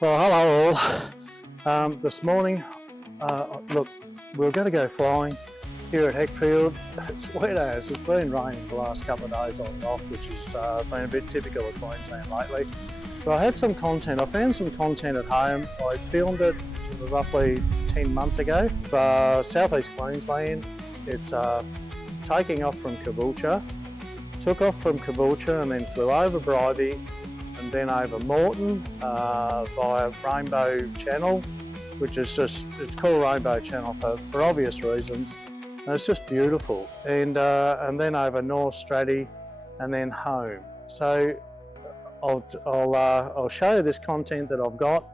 Well, hello all. This morning, look, we were going to go flying here at Heckfield. It's wet as. It's been raining the last couple of days on and off, which has been a bit typical of Queensland lately. But I had some content. I found some content at home. I filmed it roughly 10 months ago for southeast Queensland. It's taking off from Caboolture. Took off from Caboolture and then flew over Bribie, and then over Morton via Rainbow Channel, which is it's called Rainbow Channel for obvious reasons, and it's just beautiful. And then over North Stradbroke and then home. So I'll show you this content that I've got.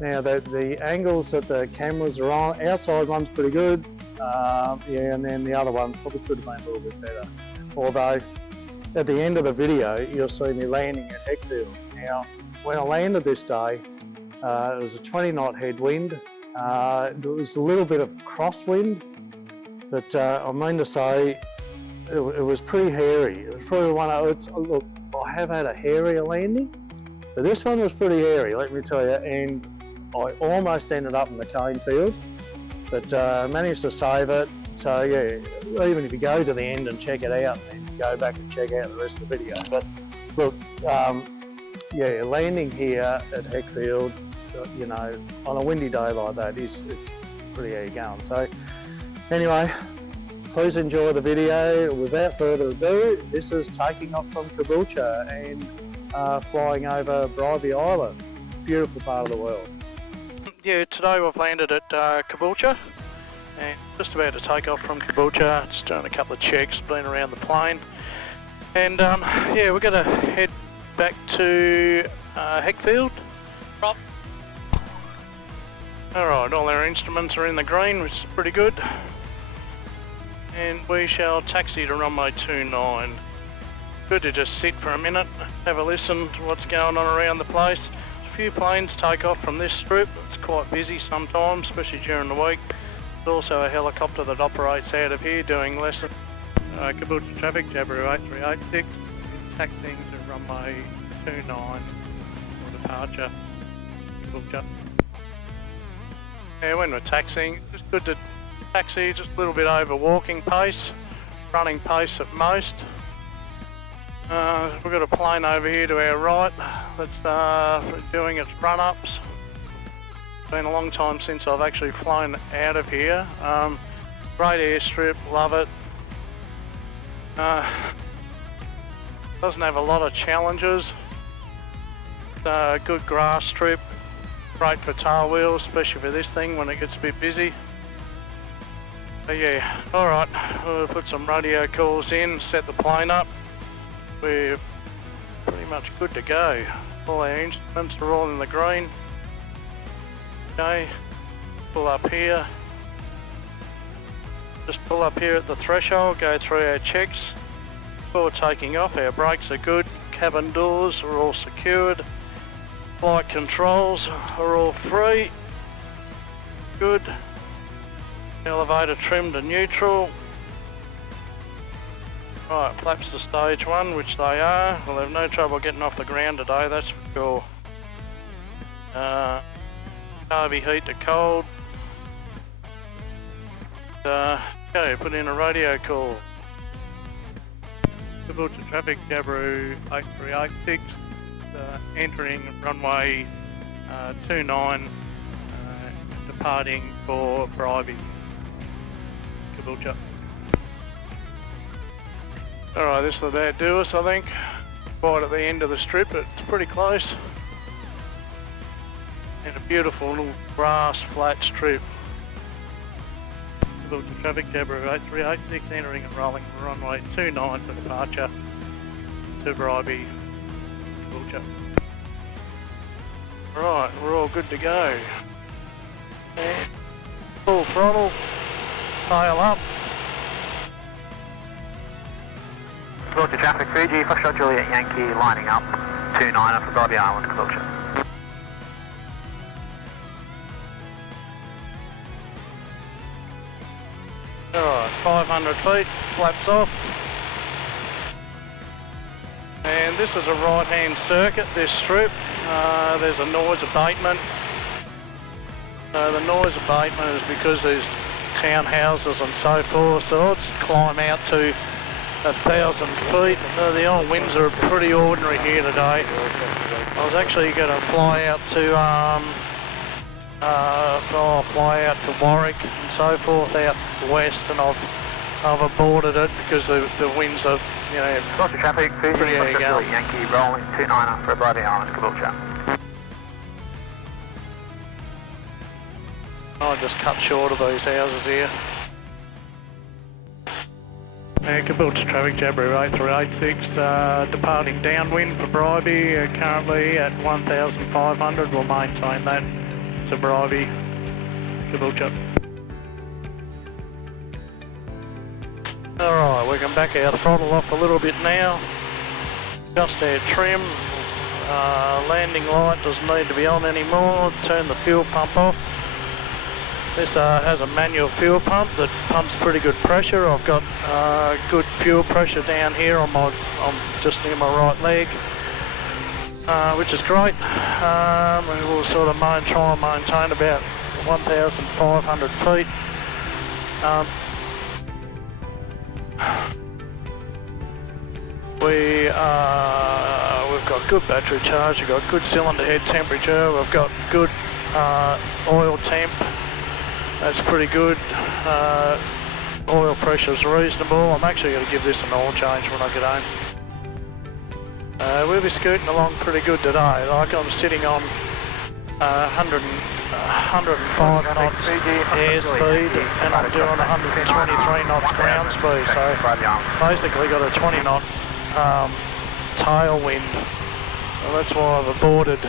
Now the angles that the cameras are on, outside one's pretty good, yeah, and then the other one probably could have been a little bit better. Although at the end of the video, you'll see me landing at Heckfield. Now, when I landed this day, it was a 20 knot headwind. It was a little bit of crosswind, but I mean to say, it was pretty hairy. It was probably one of, look, I have had a hairier landing, but this one was pretty hairy, let me tell you, and I almost ended up in the cane field, but managed to save it. So yeah, even if you go to the end and check it out, then go back and check out the rest of the video. But look, yeah, landing here at Heckfield, you know, on a windy day like that, it's pretty easy going. So anyway, please enjoy the video. Without further ado, this is taking off from Caboolture and flying over Bribie Island, beautiful part of the world. Yeah, today we've landed at Caboolture and just about to take off from Caboolture. Just doing a couple of checks, been around the plane, and yeah, we're going to head back to Heckfield. Alright, all our instruments are in the green, which is pretty good, and we shall taxi to runway 29. Good to just sit for a minute, have a listen to what's going on around the place. A few planes take off from this strip. It's quite busy sometimes, especially during the week. There's also a helicopter that operates out of here doing lessons. Caboolture traffic, Jabiru 8386, taxiing to runway 29 for departure. Caboolture. Yeah, when we're taxiing, it's just good to taxi just a little bit over walking pace, running pace at most. We've got a plane over here to our right that's doing its run-ups. It's been a long time since I've actually flown out of here. Great airstrip, love it. Doesn't have a lot of challenges. Good grass strip, great for tail wheels, especially for this thing when it gets a bit busy. So yeah, alright, we'll put some radio calls in, set the plane up. We're pretty much good to go. All our instruments are all in the green. Okay, pull up here. Just pull up here at the threshold, go through our checks. Before taking off, our brakes are good, cabin doors are all secured, flight controls are all free, good. Elevator trimmed to neutral. Right, flaps to stage 1, which they are. We'll have no trouble getting off the ground today, that's for sure. Carby heat to cold. Okay, put in a radio call. Caboolture traffic, Jabiru 8386, entering runway 29, departing for Bribie, Caboolture. Alright, this will about do us, I think. Quite at the end of the strip, but it's pretty close. And a beautiful little grass flat strip. Caboolture traffic, Jabiru 8386, entering and rolling for runway 29 for departure to Bribie, Caboolture. Right, we're all good to go. And full throttle, tail up. Caboolture traffic, Fuji, Foxtrot Juliet Yankee, lining up 29 for Bribie Island, Caboolture. Alright, 500 feet, flaps off. And this is a right-hand circuit, this strip. There's a noise abatement. The noise abatement is because there's townhouses and so forth, so I'll just climb out to 1,000 feet. The old winds are pretty ordinary here today. I was actually going to fly out to Warwick and so forth out west, and I've aborted it because the winds are, you know, Roger traffic, pretty easygoing. Yankee rolling 29er for Bribey Island, Caboolture. I'll just cut short of these houses here. Caboolture traffic, Jabiru 8386, departing downwind for Bribey, currently at 1,500, we'll maintain that to Bribey, Caboolture. Alright, we can back our throttle off a little bit now, adjust our trim, landing light doesn't need to be on anymore, turn the fuel pump off. This has a manual fuel pump that pumps pretty good pressure. I've got good fuel pressure down here on just near my right leg, which is great. And we'll sort of try and maintain about 1,500 feet. We've got good battery charge, we've got good cylinder head temperature, we've got good oil temp. That's pretty good. Oil pressure's reasonable. I'm actually going to give this an oil change when I get home. We'll be scooting along pretty good today. Like, I'm sitting on 105 knots airspeed and I'm doing 123 knots ground speed. So basically got a 20 knot tailwind. Well, that's why I've aborted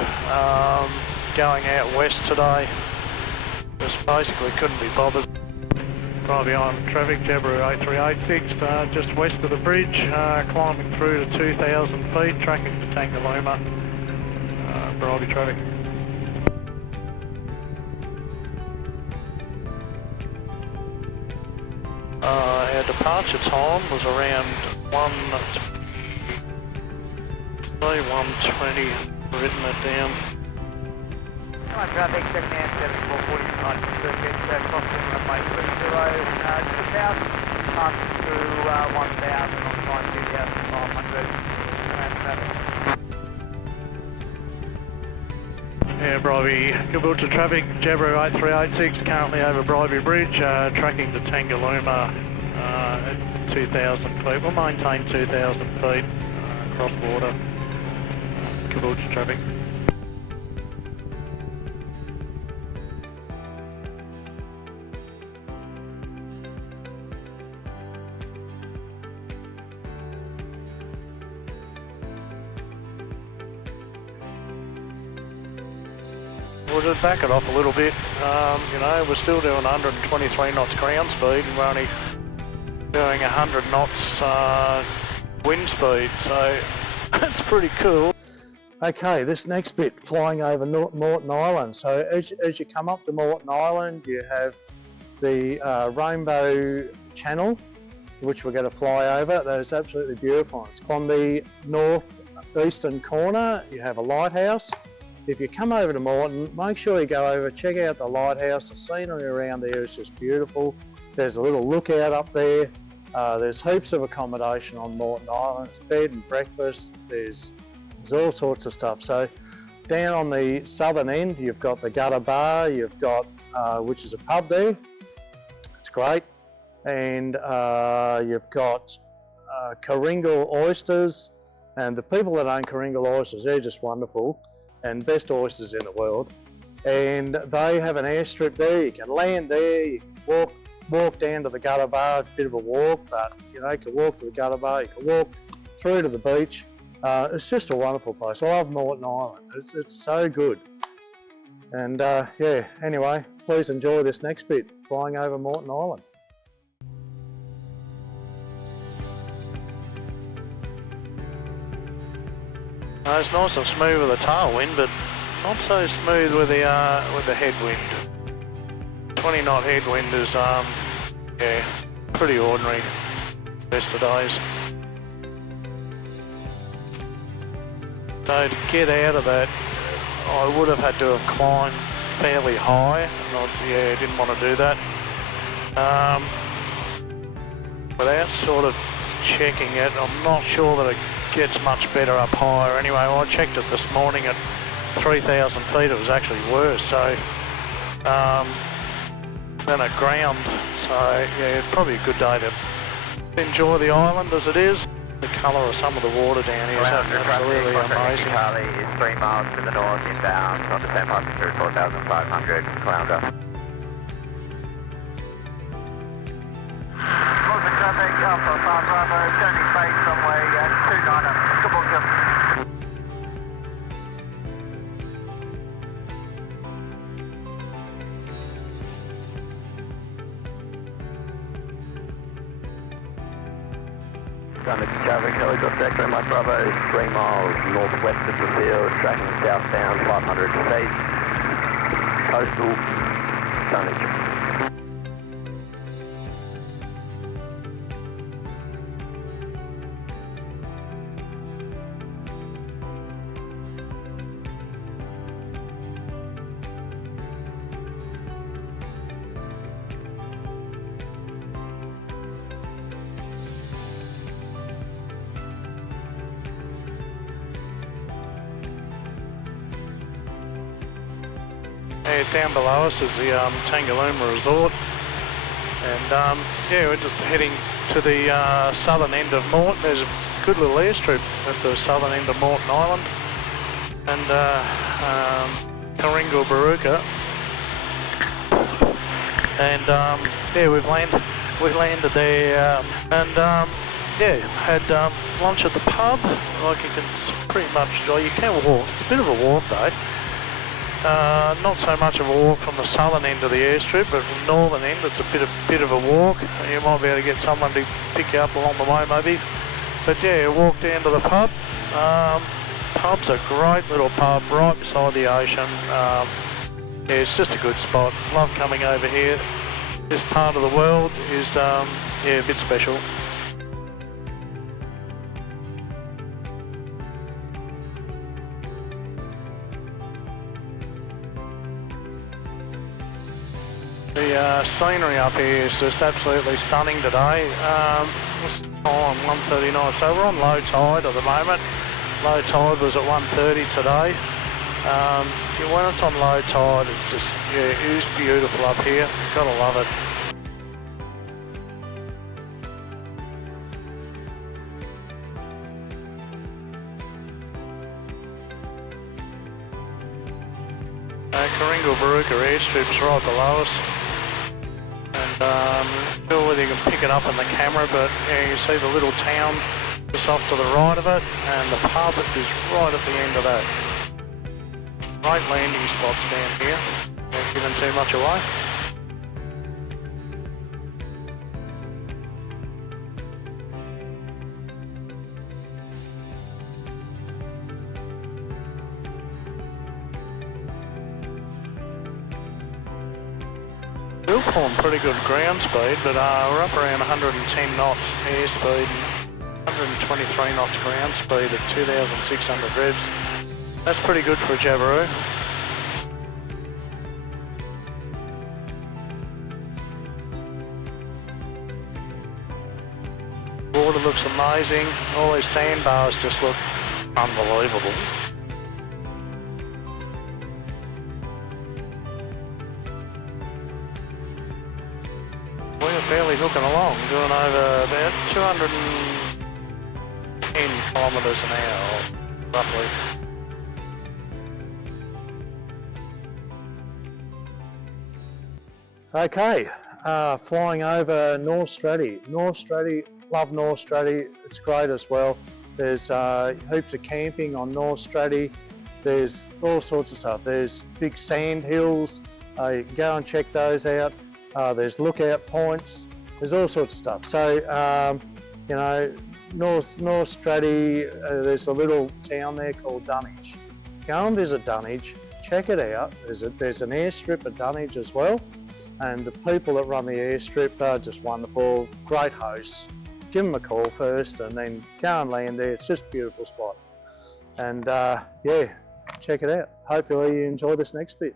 going out west today. Just basically couldn't be bothered. Bribey Island traffic, Jabiru 8386, just west of the bridge, climbing through to 2,000 feet, tracking to Tangalooma, Bribey traffic. Our departure time was around 120, written it down. Traffic, second hand 7440 tonight, circuit, crossing runway 30, 2000, passing through 1,000 on time 2,500, Yeah, Bribey, Caboolture traffic, Jabiru 8386, currently over Bribey Bridge, tracking to Tangalooma at 2,000 feet. We'll maintain 2,000 feet across water, Caboolture traffic. We'll just back it off a little bit. You know, we're still doing 123 knots ground speed and we're only doing 100 knots wind speed, so that's pretty cool. Okay, this next bit, flying over Morton Island. So as you come up to Morton Island, you have the Rainbow Channel, which we're going to fly over. That is absolutely beautiful. It's on the northeastern corner. You have a lighthouse. If you come over to Morton, make sure you go over, check out the lighthouse. The scenery around there is just beautiful. There's a little lookout up there. There's heaps of accommodation on Morton Island. There's bed and breakfast. There's all sorts of stuff. So down on the southern end, you've got the Gutter Bar. You've got, which is a pub there. It's great. And you've got Kooringal oysters. And the people that own Kooringal oysters, they're just wonderful. And best oysters in the world, and they have an airstrip there. You can land there, you can walk down to the Gutter Bar. It's a bit of a walk, but you know, you can walk to the Gutter Bar, you can walk through to the beach. It's just a wonderful place. I love Morton Island. It's so good. And yeah, anyway, please enjoy this next bit, flying over Morton Island. It's nice and smooth with the tailwind, but not so smooth with the headwind. 20 knot headwind is yeah, pretty ordinary best of days. So to get out of that, I would have had to have climbed fairly high, and I didn't want to do that. Without sort of checking it, I'm not sure that it gets much better up higher. Anyway, I checked it this morning at 3,000 feet, it was actually worse, so than at ground. So yeah, probably a good day to enjoy the island as it is. The colour of some of the water down here is absolutely amazing. Charlie is 3 miles to the north inbound on the same passenger 4,500 Clounder. Northern traffic, Alpha 5 Bravo, turning face runway 29 Caboolture. Damage traffic, helicopter sector, Mike Bravo, 3 miles northwest of the field, tracking southbound 500 feet, coastal tonnage. Down below us is the Tangalooma Resort, and yeah, we're just heading to the southern end of Morton. There's a good little airstrip at the southern end of Morton Island, and Caboolture, and yeah, we've landed there, and yeah, had lunch at the pub. Like you can pretty much, you can walk. It's a bit of a walk though. Not so much of a walk from the southern end of the airstrip, but from the northern end it's a bit of a walk. You might be able to get someone to pick you up along the way maybe. But yeah, walk down to the pub. Pub's a great little pub right beside the ocean. Yeah, it's just a good spot. Love coming over here. This part of the world is yeah, a bit special. The scenery up here is just absolutely stunning today. What's the time? 1:39. So we're on low tide at the moment. Low tide was at 1:30 today. When it's on low tide, it's just, yeah, it is beautiful up here. Gotta love it. Caboolture airstrip's right below us, and I'm not sure whether you can pick it up in the camera, but yeah, you see the little town just off to the right of it, and the pub is right at the end of that. Great landing spots down here, not giving too much away. Still pulling pretty good ground speed, but we're up around 110 knots airspeed and 123 knots ground speed at 2,600 revs. That's pretty good for a Jabiru. Water looks amazing. All these sandbars just look unbelievable. We're barely hooking along, doing over about 210 kilometres an hour, roughly. Okay, flying over North Stradbroke. North Stradbroke, love North Stradbroke, it's great as well. There's heaps of camping on North Stradbroke. There's all sorts of stuff. There's big sand hills, you can go and check those out. There's lookout points, there's all sorts of stuff. So, you know, North Stradbroke, there's a little town there called Dunwich. Go and visit Dunwich, check it out. There's an airstrip at Dunwich as well. And the people that run the airstrip are just wonderful, great hosts. Give them a call first and then go and land there. It's just a beautiful spot. And yeah, check it out. Hopefully you enjoy this next bit.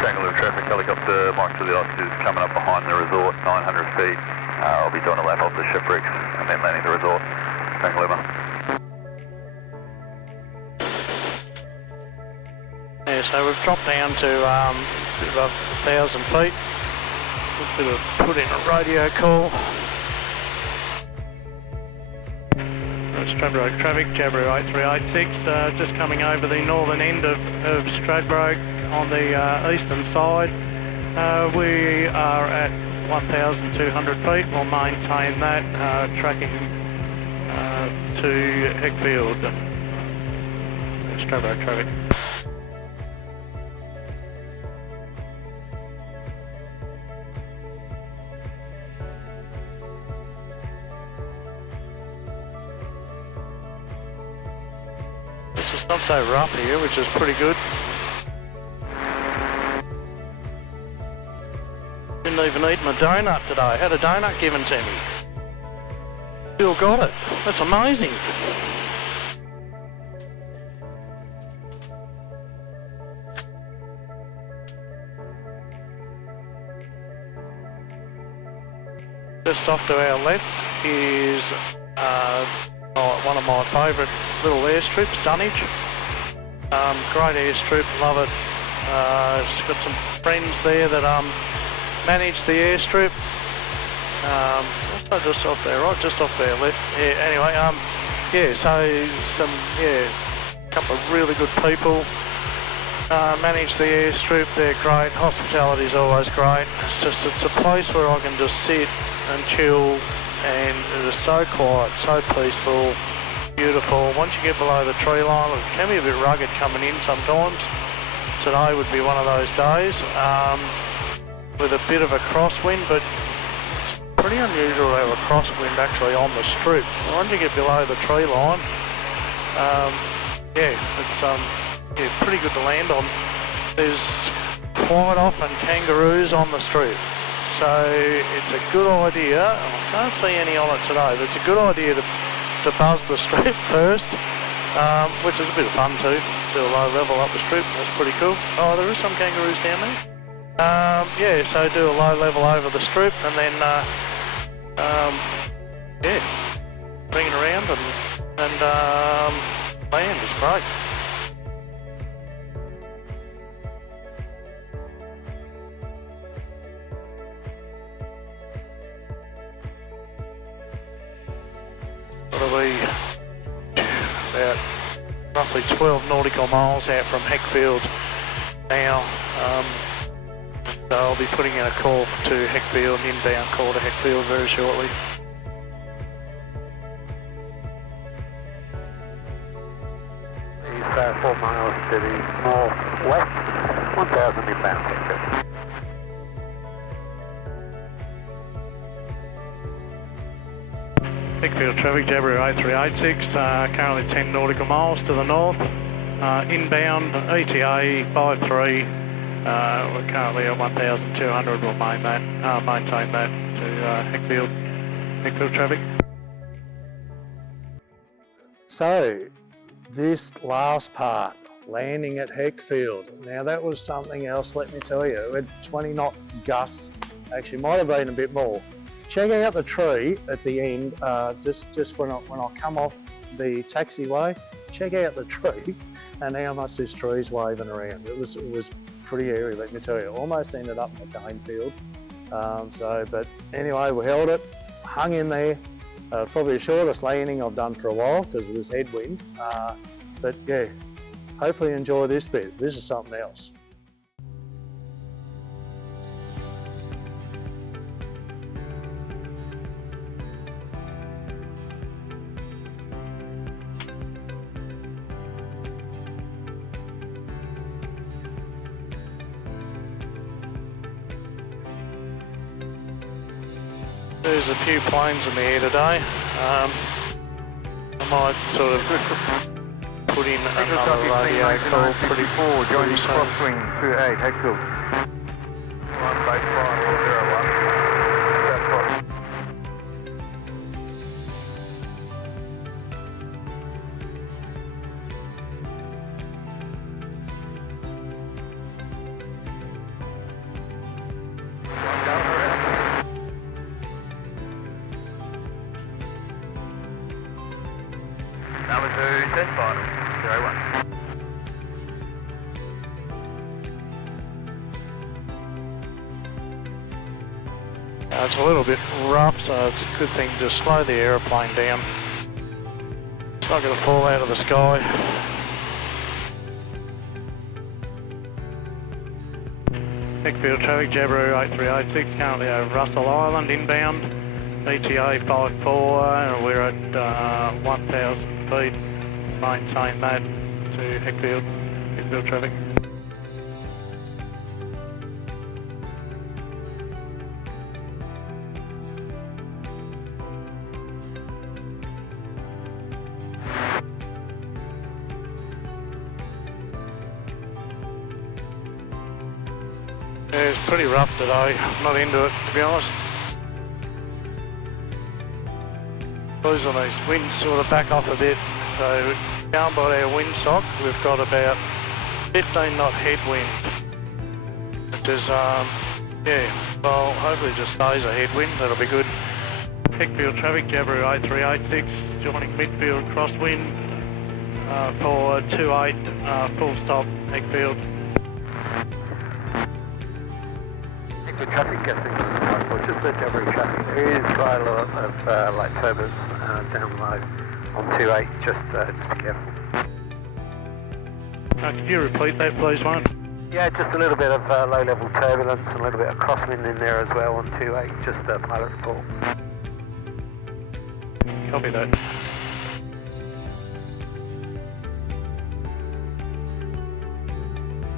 Caboolture traffic helicopter, Mike to the officers coming up behind the resort, 900 feet. I'll be doing a lap of the shipwrecks and then landing the resort. Caboolture. Yeah, so we've dropped down to above 1,000 feet. A bit of put in a radio call. North Stradbroke traffic, Jabiru 8386, just coming over the northern end of Stradbroke on the eastern side. We are at 1,200 feet. We'll maintain that, tracking to Heckfield. Stradbroke traffic. It's not so rough here, which is pretty good. Didn't even eat my donut today. Had a donut given to me. Still got it. That's amazing. Just off to our left is one of my favourite little airstrips, Dunwich. Great airstrip, love it. It's got some friends there that manage the airstrip. Also just off there, right, just off there left. Yeah, anyway, yeah, so a couple of really good people manage the airstrip. They're great. Hospitality's always great. It's a place where I can just sit and chill, and it is so quiet, so peaceful, beautiful. Once you get below the tree line, it can be a bit rugged coming in sometimes. Today would be one of those days with a bit of a crosswind, but it's pretty unusual to have a crosswind actually on the strip. Once you get below the tree line, yeah, it's pretty good to land on. There's quite often kangaroos on the strip, so it's a good idea. I can't see any on it today, but it's a good idea to buzz the strip first, which is a bit of fun too. Do a low level up the strip, that's pretty cool. Oh, there is some kangaroos down there. Yeah, so do a low level over the strip and then yeah, bring it around and land is great. What are we? About roughly 12 nautical miles out from Heckfield now. So I'll be putting in a call to Heckfield, an inbound call to Heckfield very shortly. East 4 miles to the northwest, 1,000 inbound. Heckfield traffic, Jabiru 8386, currently 10 nautical miles to the north. Inbound ETA 53. We're currently at 1,200. We'll maintain that to Heckfield traffic. So, this last part, landing at Heckfield. Now that was something else, let me tell you. We had 20 knot gusts, actually might have been a bit more. Check out the tree at the end, just when I come off the taxiway, check out the tree and how much this tree's waving around. It was pretty airy, let me tell you. Almost ended up in the cane field. But anyway, we held it, hung in there. Probably the shortest landing I've done for a while because it was headwind. But yeah, hopefully you enjoy this bit. This is something else. There's a few planes in the air today. I might sort of put in another radio call pretty soon. Joining crosswing 28, Heckfield. 18501. Number 2, set final, 01. It's a little bit rough, so it's a good thing to slow the aeroplane down. It's not going to fall out of the sky. Heckfield traffic, Jabiru 8386, currently over Russell Island, inbound. ETA 54, and we're at 1,000 feet. Maintain that to Heckfield traffic. Yeah, it's pretty rough today. I'm not into it, to be honest. Losing these winds sort of back off a bit. So down by our windsock, we've got about 15 knot headwind. Which is, yeah, well, hopefully it just stays a headwind. That'll be good. Heckfield traffic, Jabiru 8386, joining midfield crosswind for 28, full stop, Heckfield. Traffic guessing, just the Jabiru traffic. There is quite a lot of light turbulence down low on 28, just be careful. Could you repeat that please, mate? Yeah, just a little bit of low level turbulence and a little bit of crosswind in there as well on 28, just pilot report. Copy that.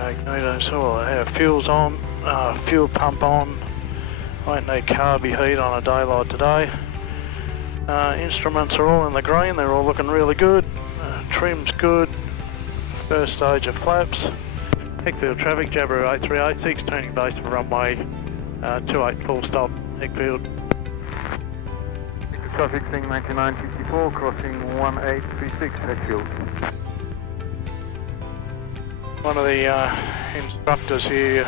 Okay, so our fuel's on, fuel pump on. Won't need carby heat on a day like today. Instruments are all in the green, they're all looking really good. Trim's good. First stage of flaps. Heckfield traffic, Jabiru 8386, turning base for runway 28 full stop, Heckfield. Traffic seeing 9954, crossing 1836, Heckfield. One of the instructors here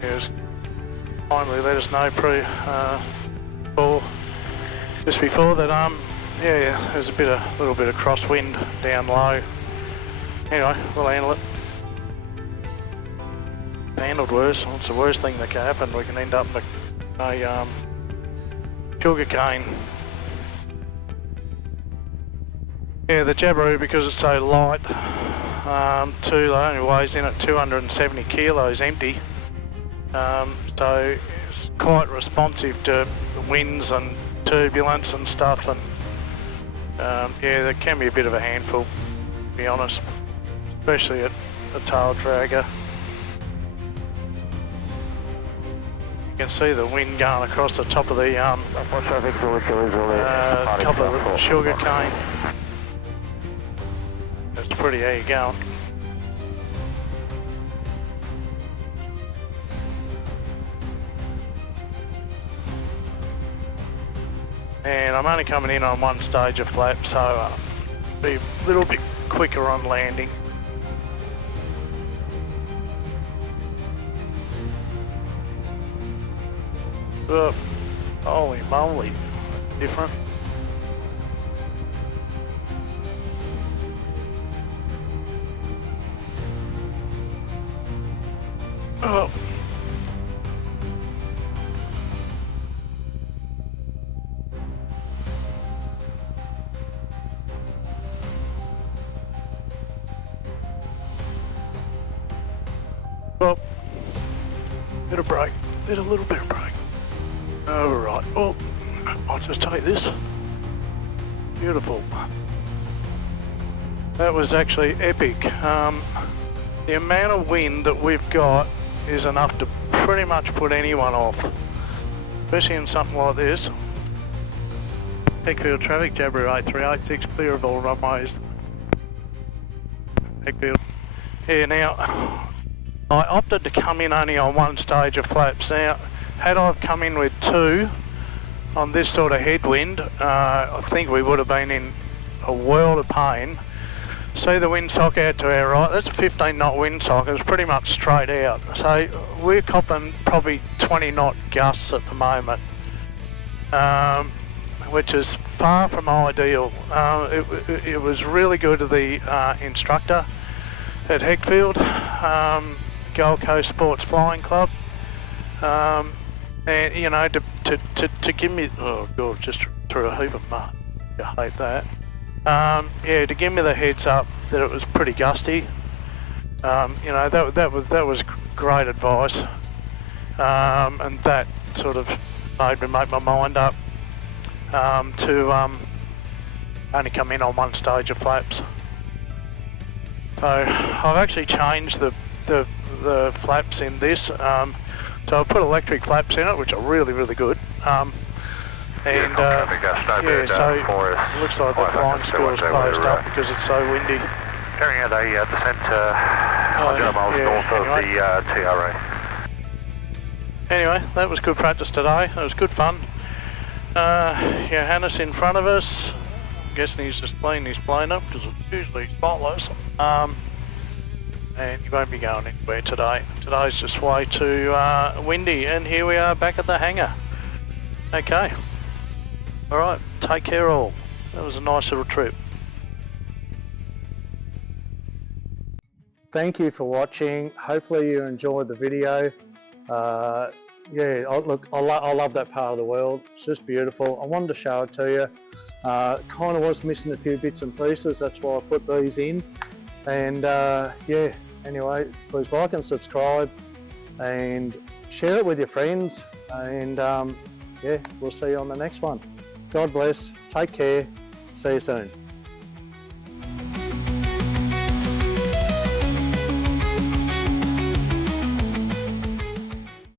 has finally let us know just before that yeah, there's a little bit of crosswind down low. Anyway, we'll handle it. Handled worse. What's the worst thing that can happen? We can end up with a sugar cane. Yeah, the Jabiru, because it's so light, it only weighs in at 270 kilos empty, so it's quite responsive to winds and turbulence and stuff, and yeah, that can be a bit of a handful, to be honest, especially at a Taildragger. You can see the wind going across the top of the top of the sugar cane. That's pretty how you're going. And I'm only coming in on one stage of flap, so be a little bit quicker on landing. Holy moly, different. Oh. Well, bit of brake, a little bit of brake. Alright, oh, I'll just take this. Beautiful. That was actually epic. The amount of wind that we've got is enough to pretty much put anyone off, especially in something like this. Heckfield traffic, Jabiru 8386, clear of all runways. Heckfield. Yeah, now, I opted to come in only on one stage of flaps. Now, had I come in with two on this sort of headwind, I think we would have been in a world of pain. See the windsock out to our right, that's a 15 knot windsock, it's pretty much straight out. So we're copping probably 20 knot gusts at the moment. which is far from ideal. It was really good of the instructor at Heckfield, Gold Coast Sports Flying Club, and you know, to give me, oh god, just threw a heap of mud. I hate that. Yeah, to give me the heads up that it was pretty gusty. You know, that was great advice, and that sort of made me make my mind up to only come in on one stage of flaps. So I've actually changed the flaps in this. So I put electric flaps in it, which are really good. And yeah, so it looks like the flying school is closed up because it's so windy. Carrying out a descent 100 miles north of the TRA. Anyway, that was good practice today. It was good fun. Johannes in front of us. I'm guessing he's just cleaning his plane up because it's usually spotless. And you won't be going anywhere today. Today's just way too windy, and here we are back at the hangar. Okay. Alright, take care all. That was a nice little trip. Thank you for watching. Hopefully you enjoyed the video. Yeah, look, I love that part of the world. It's just beautiful. I wanted to show it to you. Kind of was missing a few bits and pieces. That's why I put these in. And yeah, anyway, please like and subscribe and share it with your friends. And yeah, we'll see you on the next one. God bless. Take care. See you soon.